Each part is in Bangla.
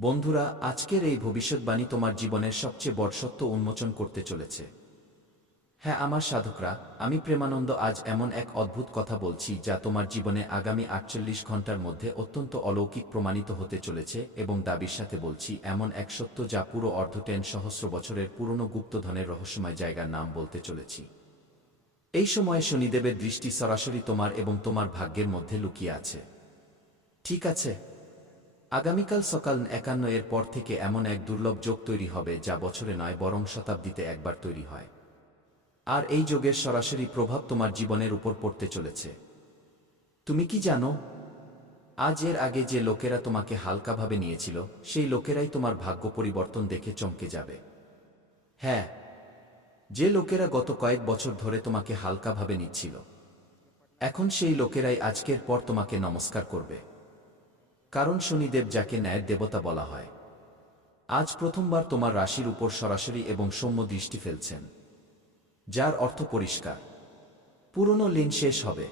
বন্ধুরা, আজকের এই ভবিষ্যৎবাণী তোমার জীবনের সবচেয়ে বড় সত্য উন্মোচন করতে চলেছে। হ্যাঁ, আমার সাধকরা, আমি প্রেমানন্দ আজ এমন এক অদ্ভুত কথা বলছি যা তোমার জীবনে আগামী ৪৮ ঘন্টার মধ্যে অত্যন্ত অলৌকিক প্রমাণিত হতে চলেছে, এবং দাবির সাথে বলছি এমন এক সত্য যা পুরো ১০ সহস্র বছরের পুরনো গুপ্তধনের রহস্যময় জায়গার নাম বলতে চলেছি। এই সময়ে শনিদেবের দৃষ্টি সরাসরি তোমার এবং তোমার ভাগ্যের মধ্যে লুকিয়ে আছে। ঠিক আছে, আগামীকাল সকাল ৫১ এর পর থেকে এমন এক দুর্লভ যোগ তৈরি হবে যা বছরে নয় বরং শতাব্দীতে একবার তৈরি হয়। আর এই যোগের সরাসরি প্রভাব তোমার জীবনের উপর পড়তে চলেছে। তুমি কি জানো, আজ এর আগে যে লোকেরা তোমাকে হালকাভাবে নিয়েছিল, সেই লোকেরাই তোমার ভাগ্য পরিবর্তন দেখে চমকে যাবে। হ্যাঁ, যে লোকেরা গত কয়েক বছর ধরে তোমাকে হালকাভাবে নিচ্ছিল, এখন সেই লোকেরাই আজকের পর তোমাকে নমস্কার করবে। কারণ শনিদেব, যাকে ন্যায়ের দেবতা বলা হয়, আজ প্রথমবার তোমার রাশির উপর সরাসরি এবং সৌম্য দৃষ্টি ফেলছেন, যার অর্থ পরিষ্কার, পুরনো ঋণ শেষ হবে,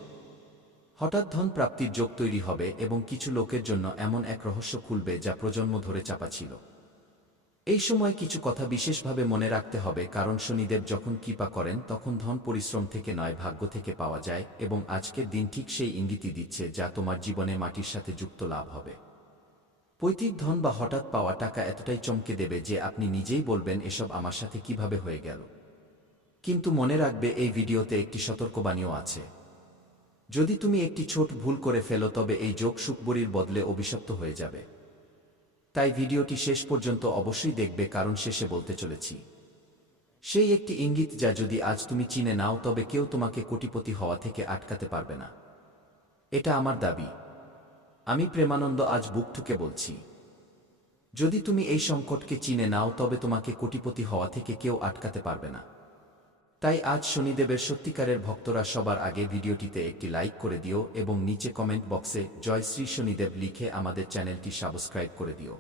হঠাৎ ধন প্রাপ্তির যোগ তৈরি হবে এবং কিছু লোকের জন্য এমন এক রহস্য খুলবে যা প্রজন্ম ধরে চাপা ছিল। এই সময় কিছু কথা বিশেষভাবে মনে রাখতে হবে, কারণ শনিদেব যখন কৃপা করেন তখন ধন পরিশ্রম থেকে নয়, ভাগ্য থেকে পাওয়া যায়, এবং আজকের দিন ঠিক সেই ইঙ্গিতই দিচ্ছে যা তোমার জীবনে মাটির সাথে যুক্ত লাভ হবে। পৈতৃক ধন বা হঠাৎ পাওয়া টাকা এতটাই চমকে দেবে যে আপনি নিজেই বলবেন, এসব আমার সাথে কিভাবে হয়ে গেল। কিন্তু মনে রাখবে, এই ভিডিওতে একটি সতর্কবাণীও আছে। যদি তুমি একটি ছোট ভুল করে ফেলো, তবে এই যোগ সুখবরীর বদলে অভিশপ্ত হয়ে যাবে। তাই ভিডিওটি শেষ পর্যন্ত অবশ্যই দেখবে, কারণ শেষে বলতে চলেছি সেই একটি ইঙ্গিত যা যদি আজ তুমি চিনে নাও, তবে কেউ তোমাকে কোটিপতি হওয়া থেকে আটকাতে পারবে না। এটা আমার দাবি। আমি প্রেমানন্দ আজ বুক ঠুকে বলছি, যদি তুমি এই সংকটকে চিনে নাও, তবে তোমাকে কোটিপতি হওয়া থেকে কেউ আটকাতে পারবে না। তাই আজ শনিদেবের সত্যিকারের ভক্তরা সবার আগে ভিডিওটিতে একটি লাইক করে দিও এবং নিচে কমেন্ট বক্সে জয় শ্রী শনিদেব লিখে আমাদের চ্যানেলটি সাবস্ক্রাইব করে দিও।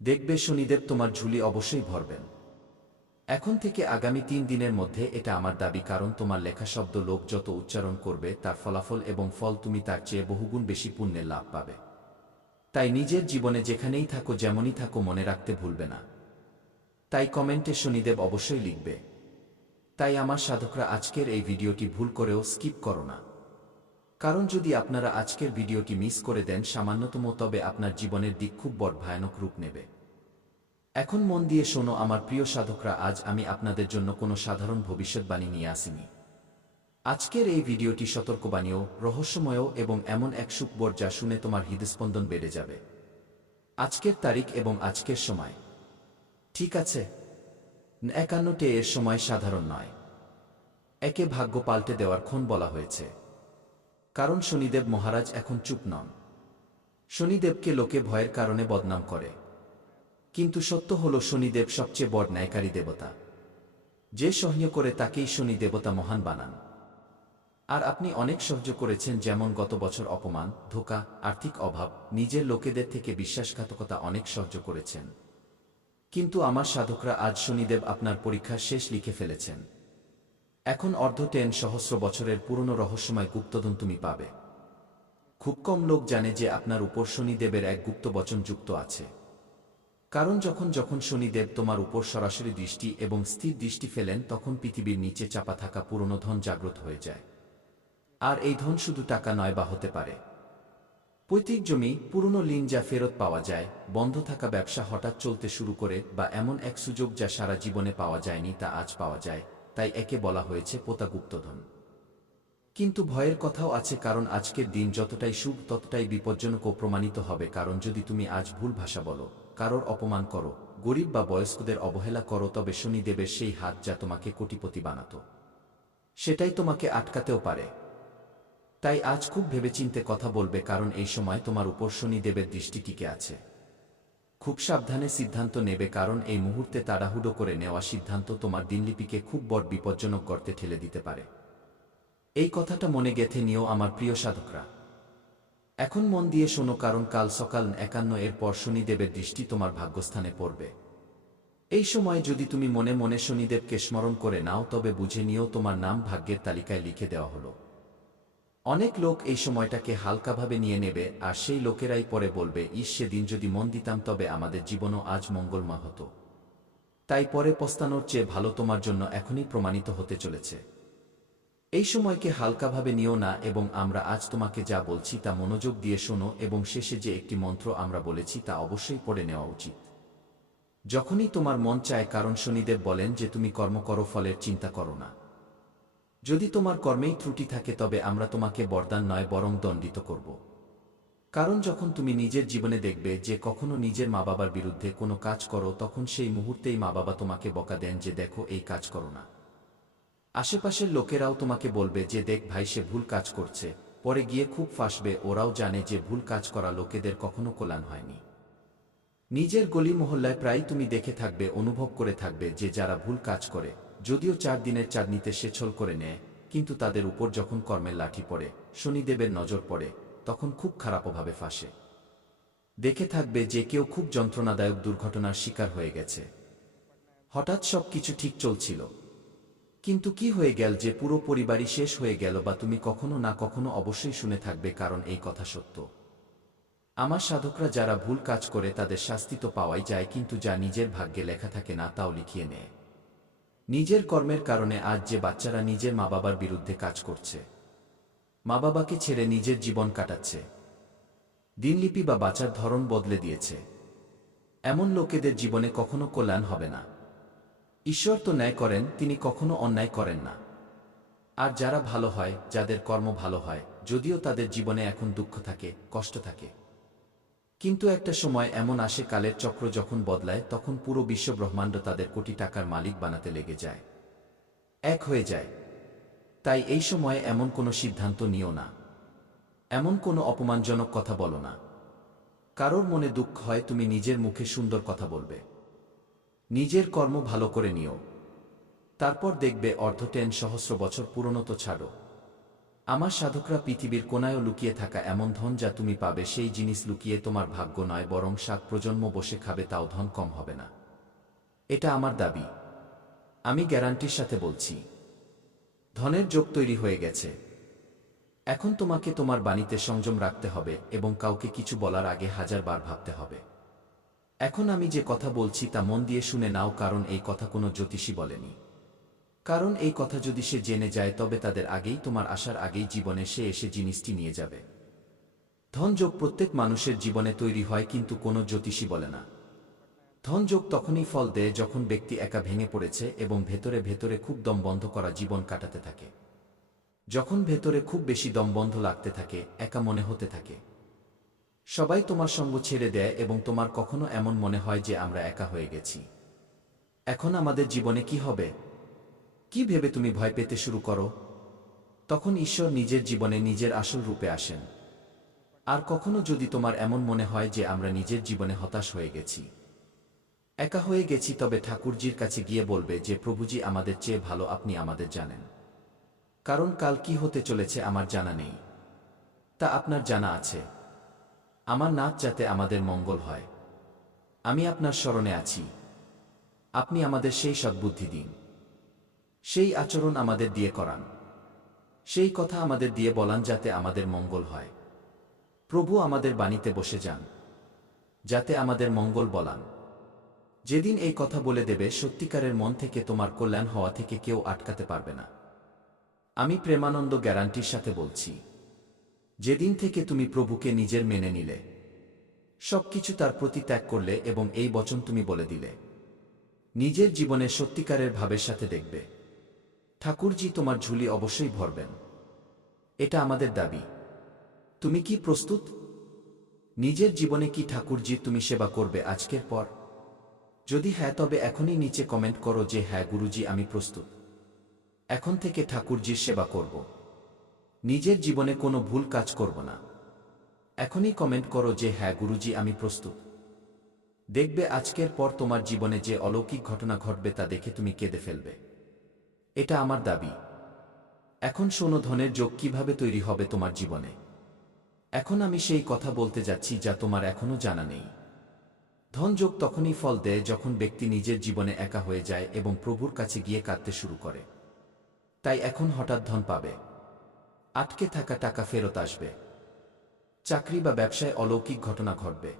দেখবে শনিদেব তোমার ঝুলি অবশ্যই ভরবেন। এখন থেকে আগামী ৩ দিনের মধ্যে এটা আমার দাবি, কারণ তোমার লেখা শব্দ লোক যত উচ্চারণ করবে, তার ফলাফল এবং ফল তুমি তার চেয়ে বহুগুণ বেশি পুণ্যের লাভ পাবে। তাই নিজের জীবনে যেখানেই থাকো, যেমনই থাকো, মনে রাখতে ভুলবে না। তাই কমেন্টে শনিদেব অবশ্যই লিখবে। তাই আমার সাধকরা, আজকের এই ভিডিওটি ভুল করেও স্কিপ করো না, কারণ যদি আপনারা আজকের ভিডিওটি মিস করে দেন সামান্যতম, তবে আপনার জীবনের দিক খুব বড় ভয়ানক রূপ নেবে। এখন মন দিয়ে শোনো আমার প্রিয় সাধকরা, আজ আমি আপনাদের জন্য কোনো সাধারণ ভবিষ্যৎবাণী নিয়ে আসিনি। আজকের এই ভিডিওটি সতর্কবাণীও, রহস্যময় এবং এমন এক সুখবর যা শুনে তোমার হৃদস্পন্দন বেড়ে যাবে। আজকের তারিখ এবং আজকের সময়, ঠিক আছে, ৫১ এর সময় সাধারণ নয়। একে ভাগ্য পাল্টে দেওয়ার ক্ষণ বলা হয়েছে, কারণ শনিদেব মহারাজ এখন চুপ নন। শনিদেবকে লোকে ভয়ের কারণে বদনাম করে, কিন্তু সত্য হল শনিদেব সবচেয়ে বড় ন্যায়কারী দেবতা। যে সহ্য করে তাকেই শনি দেবতা মহান বানান। আর আপনি অনেক সহ্য করেছেন, যেমন গত বছর অপমান, ধোঁকা, আর্থিক অভাব, নিজের লোকেদের থেকে বিশ্বাসঘাতকতা, অনেক সহ্য করেছেন। কিন্তু আমার সাধকরা, আজ শনিদেব আপনার পরীক্ষার শেষ লিখে ফেলেছেন। এখন ১০ বছরের পুরনো রহস্যময় গুপ্তধন তুমি পাবে। খুব কম লোক জানে যে আপনার উপর শনিদেবের এক গুপ্ত বচন যুক্ত আছে। কারণ যখন যখন শনিদেব তোমার উপর সরাসরি দৃষ্টি এবং স্থির দৃষ্টি ফেলেন, তখন পৃথিবীর নিচে চাপা থাকা পুরনো ধন জাগ্রত হয়ে যায়। আর এই ধন শুধু টাকা নয়, বা হতে পারে পৈতৃক জমি, পুরনো ঋণ যা ফেরত পাওয়া যায়, বন্ধ থাকা ব্যবসা হঠাৎ চলতে শুরু করে, বা এমন এক সুযোগ যা সারা জীবনে পাওয়া যায়নি তা আজ পাওয়া যায়। তাই একে বলা হয়েছে পোতা গুপ্তধন। কিন্তু ভয়ের কথাও আছে, কারণ আজকের দিন যতটাই শুভ ততটাই বিপজ্জনকও প্রমাণিত হবে। কারণ যদি তুমি আজ ভুল ভাষা বলো, কারোর অপমান করো, গরিব বা বয়স্কদের অবহেলা করো, তবে শনিদেবের সেই হাত যা তোমাকে কোটিপতি বানাতো, সেটাই তোমাকে আটকাতেও পারে। তাই আজ খুব ভেবেচিন্তে কথা বলবে, কারণ এই সময় তোমার উপর শনিদেবের দৃষ্টি টিকে আছে। খুব সাবধানে সিদ্ধান্ত নেবে, কারণ এই মুহূর্তে তাড়াহুড়ো করে নেওয়া সিদ্ধান্ত তোমার দিনলিপিকে খুব বড় বিপজ্জনক গর্তে ঠেলে দিতে পারে। এই কথাটা মনে গেঁথে নিও আমার প্রিয় সাধকরা। এখন মন দিয়ে শোনো, কারণ কাল সকাল ৫১ এর পর শনিদেবের দৃষ্টি তোমার ভাগ্যস্থানে পড়বে। এই সময় যদি তুমি মনে মনে শনিদেবকে স্মরণ করে নাও, তবে বুঝে নিও তোমার নাম ভাগ্যের তালিকায় লিখে দেওয়া হলো। অনেক লোক এই সময়টাকে হালকাভাবে নিয়ে নেবে, আর সেই লোকেরাই পরে বলবে, ইস, সেদিন যদি মন দিতাম তবে আমাদের জীবনও আজ মঙ্গলময় হতো। তাই পরে পস্তানোর চেয়ে ভালো তোমার জন্য এখনই প্রমাণিত হতে চলেছে। এই সময়কে হালকাভাবে নিও না, এবং আমরা আজ তোমাকে যা বলছি তা মনোযোগ দিয়ে শোনো, এবং শেষে যে একটি মন্ত্র আমরা বলেছি তা অবশ্যই পড়ে নেওয়া উচিত। যখনই তোমার মন চায়, কারণ শনিদেব বলেন যে তুমি কর্ম করো, ফলের চিন্তা করো না। যদি তোমার কর্মেই ত্রুটি থাকে তবে আমরা তোমাকে বরদান নয় বরং দণ্ডিত করব। কারণ যখন তুমি নিজের জীবনে দেখবে যে কখনো নিজের মা বাবার বিরুদ্ধে কোনো কাজ করো, তখন সেই মুহূর্তেই মা বাবা তোমাকে বকা দেন যে দেখো এই কাজ করো না। আশেপাশের লোকেরাও তোমাকে বলবে যে দেখ ভাই, সে ভুল কাজ করছে, পরে গিয়ে খুব ফাঁসবে। ওরাও জানে যে ভুল কাজ করা লোকেদের কখনো কল্যাণ হয়নি। নিজের গলি মহল্লায় প্রায় তুমি দেখে থাকবে, অনুভব করে থাকবে যে যারা ভুল কাজ করে, যদিও 4 দিনের চাঁদনিতে সে ছল করে নেয়, কিন্তু তাদের উপর যখন কর্মের লাঠি পড়ে, শনিদেবের নজর পড়ে, তখন খুব খারাপভাবে ফাঁসে। দেখে থাকবে যে কেউ খুব যন্ত্রণাদায়ক দুর্ঘটনার শিকার হয়ে গেছে। হঠাৎ সব কিছু ঠিক চলছিল, কিন্তু কি হয়ে গেল যে পুরো পরিবারই শেষ হয়ে গেল, বা তুমি কখনো না কখনো অবশ্যই শুনে থাকবে, কারণ এই কথা সত্য। আমার সাধকরা যারা ভুল কাজ করে তাদের শাস্তি তো পাওয়াই যায়, কিন্তু যা নিজের ভাগ্যে লেখা থাকে না তাও লিখিয়ে নেয়। নিজের কর্মের কারণে আজ যে বাচ্চারা নিজের মা বাবার বিরুদ্ধে কাজ করছে, মা বাবাকে ছেড়ে নিজের জীবন কাটাচ্ছে, দিনলিপি বা বাঁচার ধরন বদলে দিয়েছে, এমন লোকেদের জীবনে কখনো কল্যাণ হবে না। ঈশ্বর তো ন্যায় করেন, তিনি কখনো অন্যায় করেন না। আর যারা ভালো হয়, যাদের কর্ম ভালো হয়, যদিও তাদের জীবনে এখন দুঃখ থাকে, কষ্ট থাকে, কিন্তু একটা সময় এমন আসে, কালের চক্র যখন বদলায়, তখন পুরো বিশ্ব ব্রহ্মাণ্ড তাদের কোটি টাকার মালিক বানাতে লেগে যায়, এক হয়ে যায়। তাই এই সময়ে এমন কোনো সিদ্ধান্ত নিও না, এমন কোনো অপমানজনক কথা বলো না। কারোর মনে দুঃখ হয়, তুমি নিজের মুখে সুন্দর কথা বলবে, নিজের কর্ম ভালো করে নিও, তারপর দেখবে অর্ধটেন সহস্র বছর পুরনো তো ছাড়ো। আমার সাধকরা পৃথিবীর কোনায়ও লুকিয়ে থাকা এমন ধন যা তুমি পাবে, সেই জিনিস লুকিয়ে তোমার ভাগ্য নয় বরং 7 প্রজন্ম বসে খাবে, তাও ধন কম হবে না। এটা আমার দাবি, আমি গ্যারান্টির সাথে বলছি। ধনের যোগ তৈরি হয়ে গেছে। এখন তোমাকে তোমার বাণীতে সংযম রাখতে হবে, এবং কাউকে কিছু বলার আগে 1000 বার ভাবতে হবে। এখন আমি যে কথা বলছি তা মন দিয়ে শুনে নাও, কারণ এই কথা কোনো জ্যোতিষী বলেনি। কারণ এই কথা যদি সে জেনে যায় তবে তাদের আগেই, তোমার আসার আগেই জীবনে সে এসে জিনিসটি নিয়ে যাবে। ধনযোগ প্রত্যেক মানুষের জীবনে তৈরি হয়, কিন্তু কোনো জ্যোতিষী বলে না। ধনযোগ তখনই ফল দেয় যখন ব্যক্তি একা ভেঙে পড়েছে এবং ভেতরে ভেতরে খুব দমবন্ধ করা জীবন কাটাতে থাকে। যখন ভেতরে খুব বেশি দমবন্ধ লাগতে থাকে, একা মনে হতে থাকে, সবাই তোমার সঙ্গ ছেড়ে দেয়, এবং তোমার কখনো এমন মনে হয় যে আমরা একা হয়ে গেছি, এখন আমাদের জীবনে কি হবে, কি ভেবে তুমি ভয় পেতে শুরু করো, তখন ঈশ্বর নিজের জীবনে নিজের আসল রূপে আসেন। আর কখনো যদি তোমার এমন মনে হয় যে আমরা নিজের জীবনে হতাশ হয়ে গেছি, একা হয়ে গেছি, তবে ঠাকুরজির কাছে গিয়ে বলবে যে প্রভুজি, আমাদের চেয়ে ভালো আপনি আমাদের জানেন। কারণ কাল কি হতে চলেছে আমার জানা নেই, তা আপনার জানা আছে। আমার নাচ যাতে আমাদের মঙ্গল হয়, আমি আপনার শরণে আছি। আপনি আমাদের সেই সদ্বুদ্ধি দিন, সেই আচরণ আমাদের দিয়ে করান, সেই কথা আমাদের দিয়ে বলান যাতে আমাদের মঙ্গল হয়। প্রভু আমাদের বাণীতে বসে যান, যাতে আমাদের মঙ্গল বলান। যেদিন এই কথা বলে দেবে, সত্যিকারের মন থেকে তোমার কল্যাণ হওয়া থেকে কেউ আটকাতে পারবে না। আমি প্রেমানন্দ গ্যারান্টির সাথে বলছি, যেদিন থেকে তুমি প্রভুকে নিজের মেনে নিলে, সবকিছু তার প্রতি ত্যাগ করলে এবং এই বচন তুমি বলে দিলে, নিজের জীবনে সত্যিকারের ভাবের সাথে দেখবে ঠাকুরজি তোমার ঝুলি অবশ্যই ভরবেন। এটা আমাদের দাবি। তুমি কি প্রস্তুত? নিজের জীবনে কি ঠাকুরজি তুমি সেবা করবে আজকের পর? যদি হ্যাঁ, তবে এখনই নিচে কমেন্ট করো যে হ্যাঁ গুরুজি, আমি প্রস্তুত, এখন থেকে ঠাকুরজির সেবা করব, নিজের জীবনে কোনো ভুল কাজ করব না। এখনই কমেন্ট করো যে হ্যাঁ গুরুজি, আমি প্রস্তুত। দেখবে আজকের পর তোমার জীবনে যে অলৌকিক ঘটনা ঘটবে তা দেখে তুমি কেঁদে ফেলবে। এটা আমার দাবি। এখন শোনো, ধনের যোগ কিভাবে তৈরি হবে তোমার জীবনে। এখন আমি সেই কথা বলতে যাচ্ছি যা তোমার এখনো জানা নেই। ধনযোগ তখনই ফল দেয় যখন ব্যক্তি নিজের জীবনে একা হয়ে যায় এবং প্রভুর কাছে গিয়ে কাঁদতে শুরু করে। তাই এখন হঠাৎ ধন পাবে, আটকে থাকা টাকা ফেরত আসবে। চাকরি বা ব্যবসায় অলৌকিক ঘটনা ঘটবে।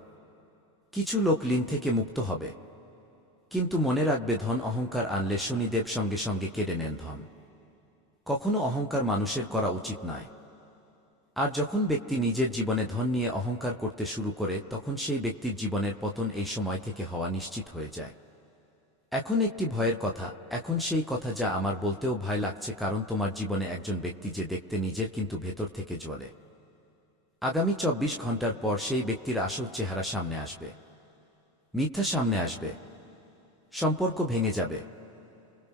কিছু লোক ঋণ থেকে মুক্ত হবে। কিন্তু মনে রাখবে, ধন অহংকার আনলে শনিদেব সঙ্গে সঙ্গে কেড়ে নেন ধন। কখনো অহংকার মানুষের করা উচিত নয়। আর যখন ব্যক্তি নিজের জীবনে ধন নিয়ে অহংকার করতে শুরু করে, তখন সেই ব্যক্তির জীবনের পতন এই সময় থেকে হওয়া নিশ্চিত হয়ে যায়। এখন একটি ভয়ের কথা, এখন সেই কথা যা আমার বলতেও ভয় লাগছে, কারণ তোমার জীবনে একজন ব্যক্তি যে দেখতে নিজের কিন্তু ভেতর থেকে জ্বলে। আগামী ২৪ ঘন্টার পর সেই ব্যক্তির আসল চেহারা সামনে আসবে। মিথ্যা সামনে আসবে। সম্পর্ক ভেঙে যাবে।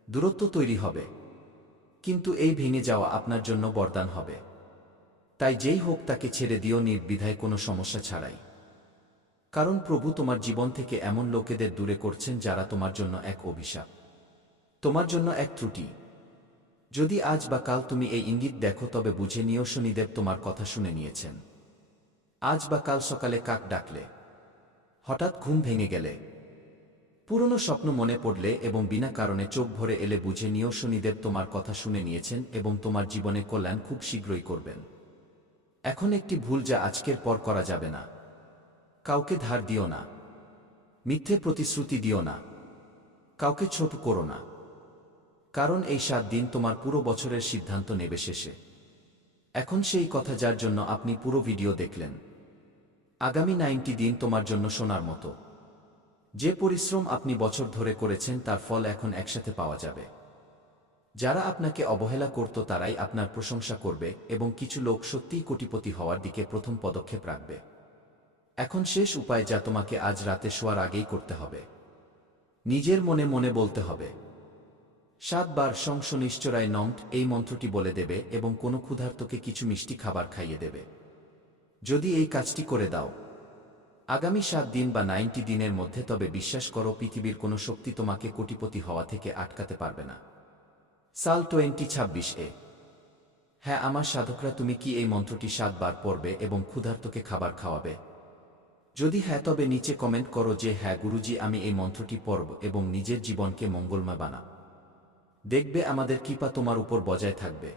দূরত্ব তৈরি হবে। কিন্তু এই ভেঙে যাওয়া আপনার জন্য বরদান হবে। তাই যেই হোক তাকে ছেড়ে দিও নির্দ্বিধায়, কোনো সমস্যা ছাড়াই। কারণ প্রভু তোমার জীবন থেকে এমন লোকেদের দূরে করছেন যারা তোমার জন্য এক অভিশাপ, তোমার জন্য এক ত্রুটি। যদি আজ বা কাল তুমি এই ইঙ্গিত দেখো, তবে বুঝে নিও শনিদেব তোমার কথা শুনে নিয়েছেন। আজ বা কাল সকালে কাক ডাকলে, হঠাৎ ঘুম ভেঙে গেলে, পুরনো স্বপ্ন মনে পড়লে এবং বিনা কারণে চোখ ভরে এলে, বুঝে নিও শনিদেব তোমার কথা শুনে নিয়েছেন এবং তোমার জীবনে কল্যাণ খুব শীঘ্রই করবেন। এখন একটি ভুল যা আজকের পর করা যাবে না। কাউকে ধার দিও না। মিথ্যে প্রতিশ্রুতি দিও না। কাউকে ছোট করো না। কারণ এই 7 দিন তোমার পুরো বছরের সিদ্ধান্ত নেবে শেষে। এখন সেই কথা যার জন্য আপনি পুরো ভিডিও দেখলেন। আগামী 90 দিন তোমার জন্য সোনার মতো। যে পরিশ্রম আপনি বছর ধরে করেছেন তার ফল এখন একসাথে পাওয়া যাবে। যারা আপনাকে অবহেলা করত তারাই আপনার প্রশংসা করবে এবং কিছু লোক সত্যিই কোটিপতি হওয়ার দিকে প্রথম পদক্ষেপ রাখবে। এখন শেষ উপায়, যা তোমাকে আজ রাতে শোয়ার আগেই করতে হবে। নিজের মনে মনে বলতে হবে 7 বার সং শনিশ্চরায় নমঃ, এই মন্ত্রটি বলে দেবে এবং কোনো ক্ষুধার্তকে কিছু মিষ্টি খাবার খাইয়ে দেবে। যদি এই কাজটি করে দাও আগামী 7 দিন বা 90 দিনের মধ্যে, তবে বিশ্বাস করো পৃথিবীর কোনো শক্তি তোমাকে কোটিপতি হওয়া থেকে আটকাতে পারবে না। সাল 2026 হ্যাঁ আমার সাধকরা, তুমি কি এই মন্ত্রটি 7 বার পড়বে এবং ক্ষুধার্তকে খাবার খাওয়াবে? যদি হ্যাঁ, তবে নিচে কমেন্ট করো যে হ্যাঁ গুরুজি, আমি এই মন্ত্রটি পড়ব এবং নিজের জীবনকে মঙ্গলময় বানাব। দেখবে আমাদের কৃপা তোমার উপর বজায় থাকবে।